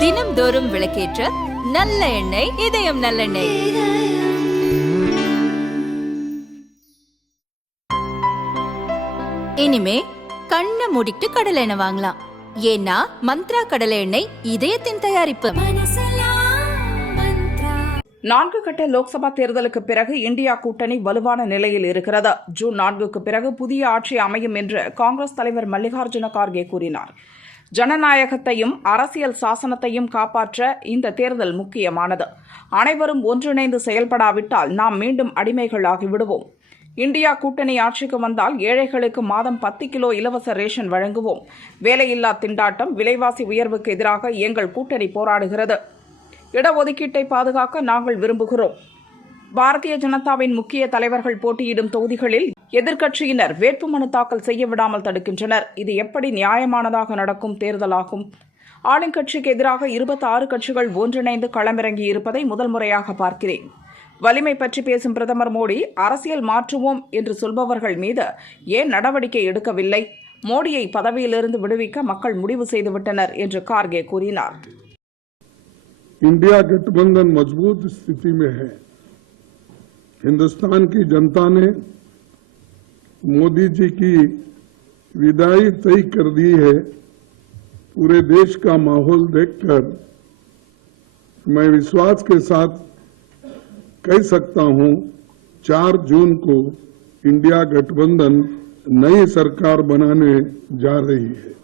தினம்தோறும் விளக்கேற்ற நல்ல எண்ணெய் இதயம் நல்லெண்ணெய். இனிமே கண்ணை மூடிட்டு கடலை எண்ணெய் வாங்கலாம். ஏன்னா மந்த்ரா கடலை எண்ணெய் இதயத்தின் தயாரிப்பு. நான்கு கட்ட லோக்சபா தேர்தலுக்கு பிறகு இந்தியா கூட்டணி வலுவான நிலையில் இருக்கிறது. ஜூன் நான்குக்கு பிறகு புதிய ஆட்சி அமையும் என்று காங்கிரஸ் தலைவர் மல்லிகார்ஜுன கார்கே கூறினார். ஜனநாயகத்தையும் அரசியல் சாசனத்தையும் காப்பாற்ற இந்த தேர்தல் முக்கியமானது. அனைவரும் ஒன்றிணைந்து செயல்படாவிட்டால் நாம் மீண்டும் அடிமைகளாகி விடுவோம் இந்தியா கூட்டணி ஆட்சிக்கு வந்தால் ஏழைகளுக்கு மாதம் பத்து கிலோ இலவச ரேஷன் வழங்குவோம். வேலையில்லா திண்டாட்டம் விலைவாசி உயர்வுக்கு எதிராக எங்கள் கூட்டணி போராடுகிறது. இடஒதுக்கீட்டை பாதுகாக்க நாங்கள் விரும்புகிறோம். பாரதிய ஜனதாவின் முக்கிய தலைவர்கள் போட்டியிடும் தொகுதிகளில் எதிர்க்கட்சியினர் வேட்புமனு தாக்கல் செய்ய விடாமல் தடுக்கின்றனர். இது எப்படி நியாயமானதாக நடக்கும் தேர்தலாகும்? ஆளுங்கட்சிக்கு எதிராக இருபத்தாறு கட்சிகள் ஒன்றிணைந்து களமிறங்கி இருப்பதை முதல் முறையாக பார்க்கிறேன். வலிமை பற்றி பேசும் பிரதமர் மோடி அரசியல் மாற்றுவோம் என்று சொல்பவர்கள் மீது ஏன் நடவடிக்கை எடுக்கவில்லை? மோடியை பதவியிலிருந்து விடுவிக்க மக்கள் முடிவு செய்துவிட்டனர் என்று கார்கே கூறினார். இந்தியா கட்பந்தன் மஜ்பூத் ஸ்திதி மே हिंदुस्तान की जनता ने मोदी जी की विदाई तय कर दी है। पूरे देश का माहौल देखकर मैं विश्वास के साथ कह सकता हूँ 4 जून को इंडिया गठबंधन नई सरकार बनाने जा रही है।